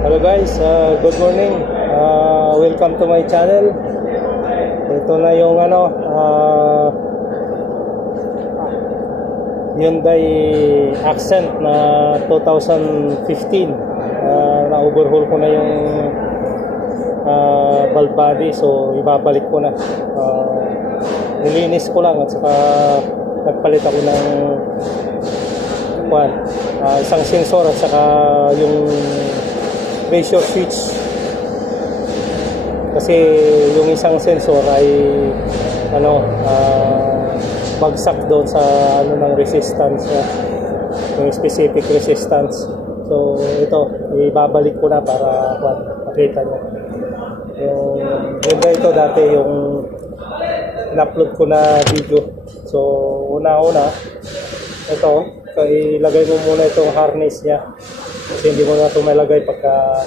Hello guys, good morning. Welcome to my channel. Ito na yung Hyundai Accent na 2015. Na-overhaul ko na yung valve body, so ibabalik ko na. Nilinis ko lang at saka nagpalit ako ng isang sensor at saka yung pressure switch, kasi yung isang sensor ay bagsak doon sa ng resistance, yung specific resistance. So ito ibabalik ko na para makita nyo yung ito dati yung in-upload ko na video. So una ito, ilagay mo muna itong harness nya kasi hindi mo na ito malagay pagka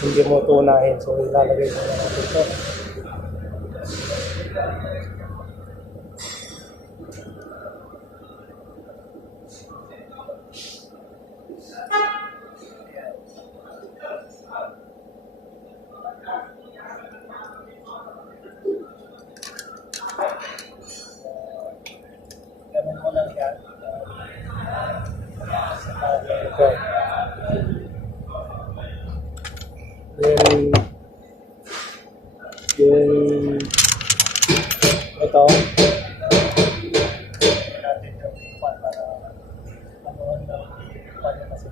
hindi mo ito unahin. So ilalagay mo na natin ito. Ganun mo lang yan. Okay. Then yung ito natin yung para para kasi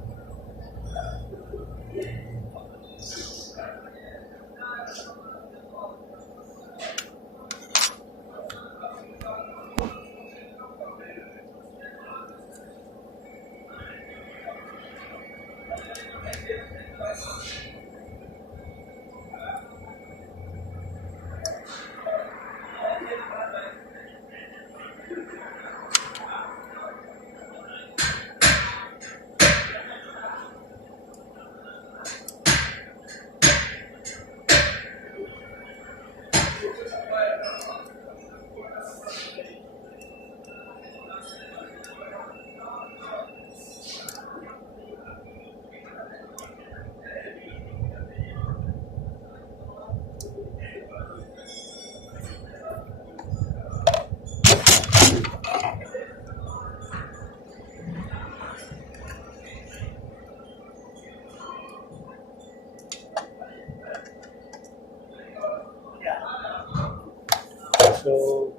so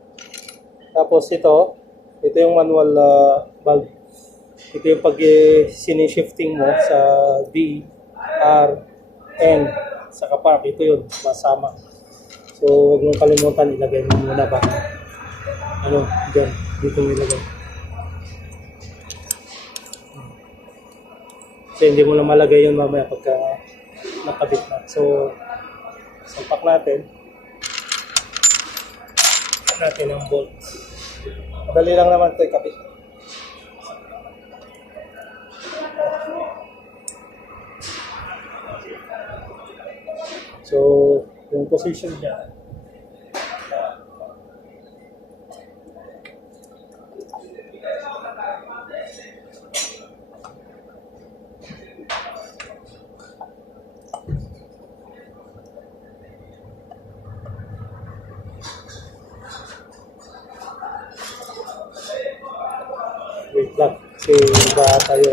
tapos ito yung manual valve. Ito yung pag sinishifting mo sa D, R, N sa park. Ito yun, masama. So huwag mong kalimutan, ilagay mo muna ba dyan, dito mo ilagay kasi hindi mo na malagay yun mamaya pagka nakabit na. So sampak natin ang bolt. Madali lang naman ito ikabit. So yung position niya wait lang kasi iba tayo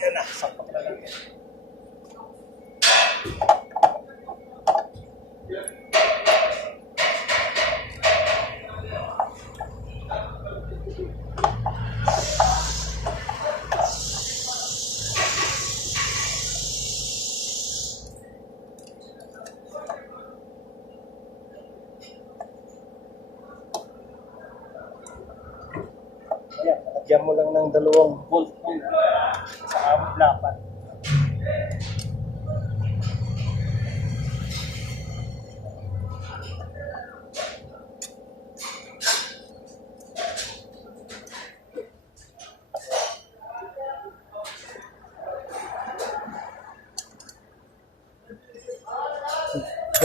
yan na, sampak na lang yan. Bigyan mo lang ng 2 volt sa awit lapat.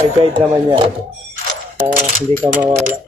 May guide naman yan. Hindi ka mawala.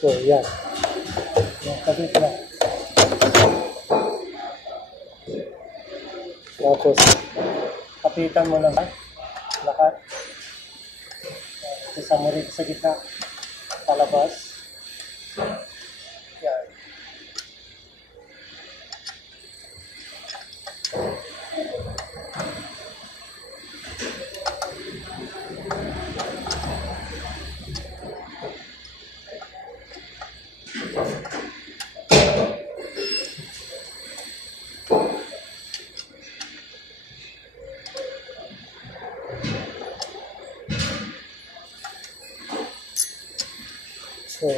So, yan. Yung kabit na. Tapos, kapitan mo lang lahat. Isa mo rin sa gitna. Palabas. Yan. So,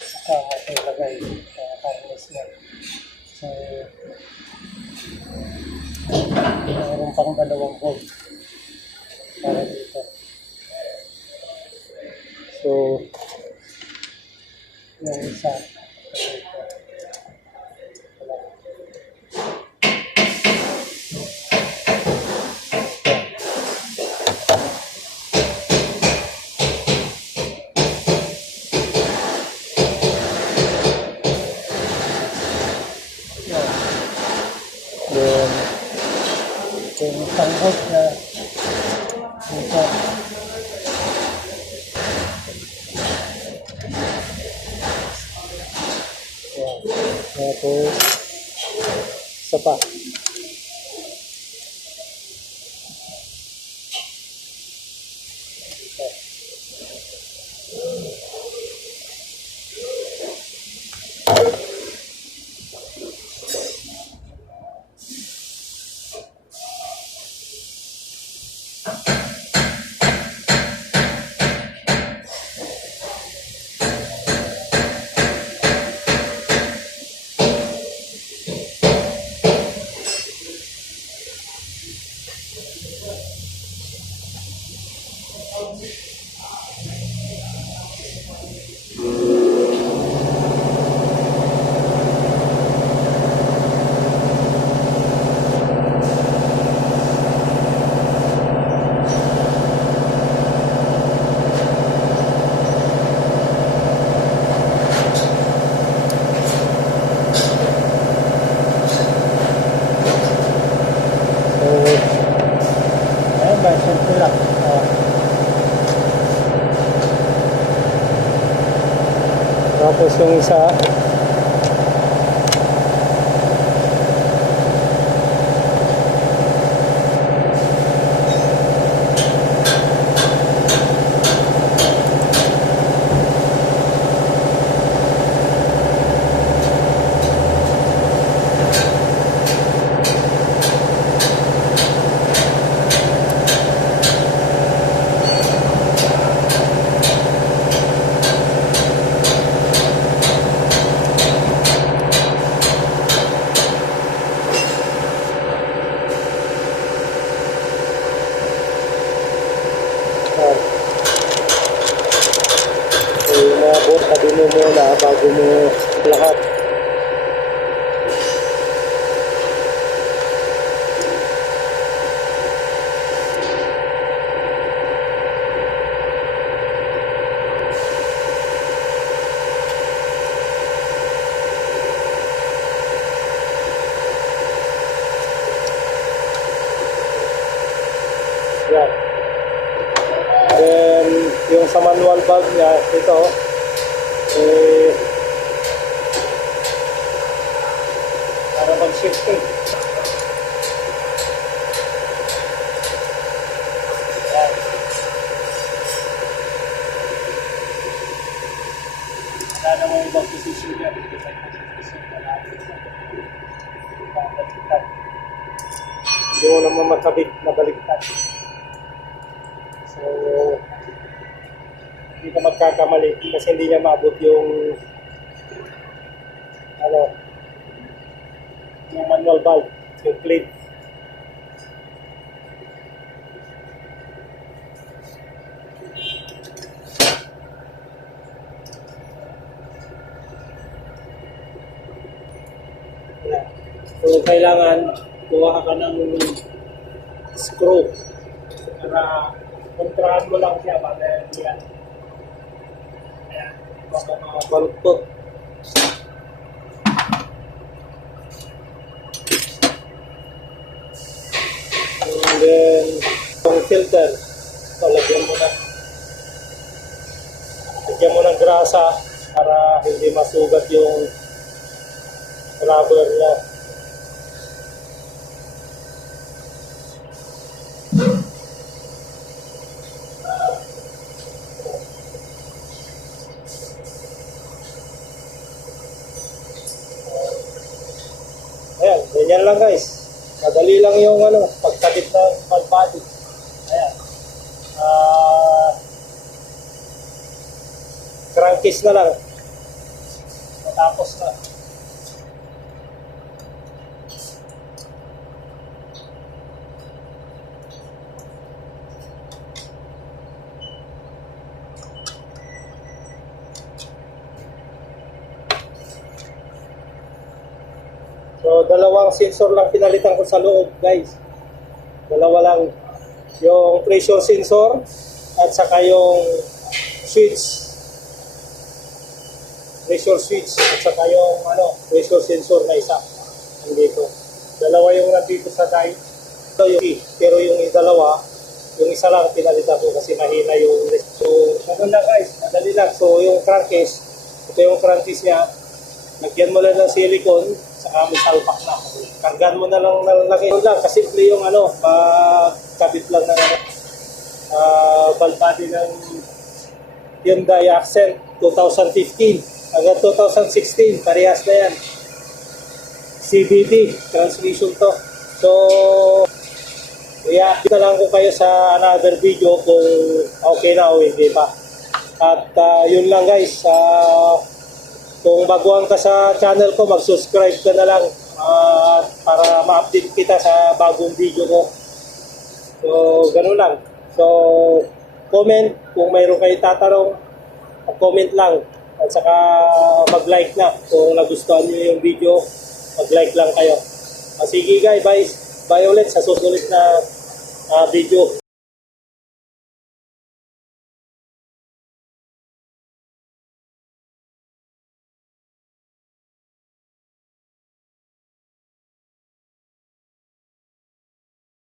saka ito ilagay harness niya. So, mayroon pang 2 volt para dito. So, yung isa then yung isang volt na dito Tapos, isa pa. Tapos yung isa, tabi mo muna bago mo lahat. Yan. Then yung sa manual valve niya, ito para mag-shifting. Yan. Wala namang ibang position yan. Hindi mo naman magkabit na baliktad. So, hindi ka magkakamali kasi hindi niya maabot yung yung manual valve, yung plate. So, kailangan kuha ka ng screw para kontrahan mo lang siya para yan. Ayan, baka makabaluktot. And then, yung filter, so, lagyan mo ng grasa para hindi masugat yung rubber niya. Ayan, ganyan lang guys. Madali lang yung pagkabit ng valve body. Ayan. Crankcase na lang. Matapos na. So, dalawang sensor lang pinalitan ko sa loob, guys. Dalawa lang. Yung pressure sensor at saka yung switch. Pressure switch at saka yung pressure sensor na isa. Nandito. Dalawa yung nandito sa diet. Ito yung pero yung dalawa, yung isa lang pinalitan ko kasi mahina yung so, maganda guys. Madali lang. So, yung crankcase, ito yung crankcase niya. Lagyan mo lang ng silicone, saka may salpak na. Kargan mo na lang ng laki. Yun lang, kasimple yung pagkabit lang ng valve body ng Hyundai Accent 2015 hanggang 2016, parehas na yan. CVT transmission to. So, yeah, dito lang ko kayo sa another video kung okay na o hindi pa. At yun lang guys, kung baguhan ka sa channel ko, mag-subscribe ka na lang para ma-update kita sa bagong video ko. So, ganun lang. So, comment kung mayroon kayo tatanong, comment lang. At saka mag-like na kung nagustuhan nyo yung video, mag-like lang kayo. Sige guys, bye ulit sa susunod na video.